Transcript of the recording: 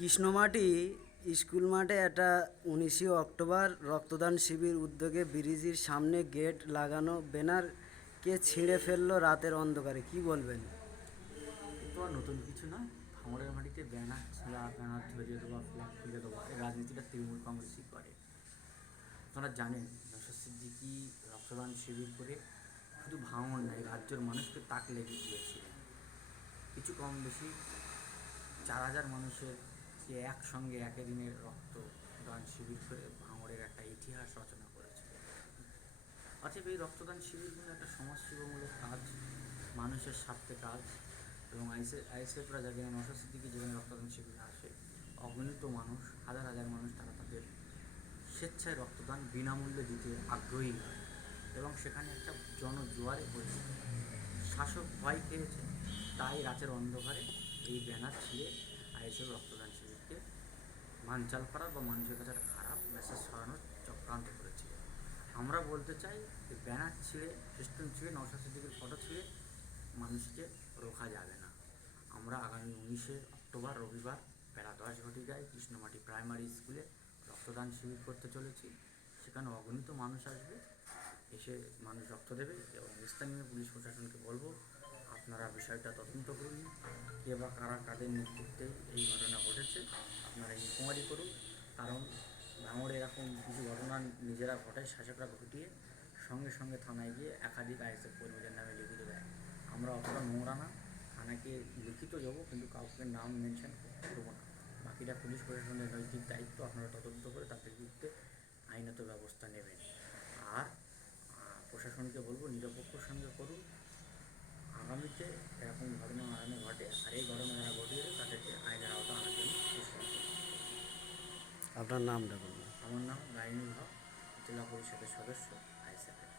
কৃষ্ণমাটি school মাঠে একটা উনিশে অক্টোবর রক্তদান শিবির উদ্যোগে ব্রিজের সামনে গেট লাগানো ব্যানারকে ছিঁড়ে ফেলল রাতের অন্ধকারে। কি বলবেন? তো নতুন কিছু না। ভাঙড়ের মাটিতে ব্যানার ছেঁড়া, ব্যানার ধরিয়ে দেওয়া ফ্ল্যাগ তুলে দেওয়া এই রাজনীতিটা তৃণমূল কংগ্রেসই করে। আপনারা জানেন নশর সিদ্দিকি রক্তদান শিবির করে শুধু ভাঙড় নয়, রাজ্যের মানুষকে তাক লেগে গিয়েছিল। কিছু কম বেশি চার হাজার মানুষের কে একসঙ্গে একই দিনে রক্তদান শিবির করে ভাঙড়ের একটা ইতিহাস রচনা করেছিল অতএব এই রক্তদান শিবিরগুলো একটা সমাজসেবামূলক কাজ, মানুষের স্বার্থে কাজ এবং আইসে আইসেফরা যেখানে নশো সিদ্দিকি যেখানে রক্তদান শিবির আসে। অগণিত মানুষ, হাজার হাজার মানুষ তারা তাদের স্বেচ্ছায় রক্তদান বিনামূল্যে দিতে আগ্রহী হয় এবং সেখানে একটা জনজোয়ারে পরিণত শাসক ভয় খেয়েছে তাই রাতের অন্ধকারে এই ব্যানার ছিঁড়ে আইএসএফ রক্তদান শিবিরকে মানচাল করার বা মানুষের কাছে একটা খারাপ মেসেজ ছড়ানোর চক্রান্ত করেছিল আমরা বলতে চাই যে ব্যানার ছিঁড়ে ফেস্টুন ছিঁড়ে নশা সিদ্দিকের ফটো ছিঁড়ে মানুষকে রোখা যাবে না। আমরা আগামী উনিশে অক্টোবর, রবিবার বেলা দশ ঘটিকায় কৃষ্ণমাটি প্রাইমারি স্কুলে রক্তদান শিবির করতে চলেছি। সেখানে অগণিত মানুষ আসবে। এসে মানুষ রক্ত দেবে এবং স্থানীয় পুলিশ প্রশাসনকে বলব, আপনারা বিষয়টা তদন্ত করুন। কে বা কারা কাদের নেতৃত্বে এই ঘটনা ঘটেছে ইনকোয়ারি করুন কারণ ভাঙড়ে এরকম কিছু ঘটনা নিজেরা ঘটায়, শাসকরা ঘটিয়ে সঙ্গে সঙ্গে থানায় গিয়ে একাধিক আইএসএফ কর্মীদের নামে লিখিত দেয়। আমরা অতটা নোংরা না, থানাকে লিখিত যাব কিন্তু কাউকে নাম মেনশন করব না। বাকিটা পুলিশ প্রশাসনের নৈতিক দায়িত্ব, আপনারা তদন্ত করে তাদের বিরুদ্ধে আইনত ব্যবস্থা নেবেন। আর প্রশাসনকে বলব, নিরপেক্ষর সঙ্গে করুন। আগামীতে এরকম ঘটনা, আগামী ঘটে আর এই ঘটনা যারা ঘটিয়েছে, তাদেরকে আইনের আপনার নাম বলুন। আমার নাম রাইনুল হক জেলা পরিষদের সদস্য আইসিএফের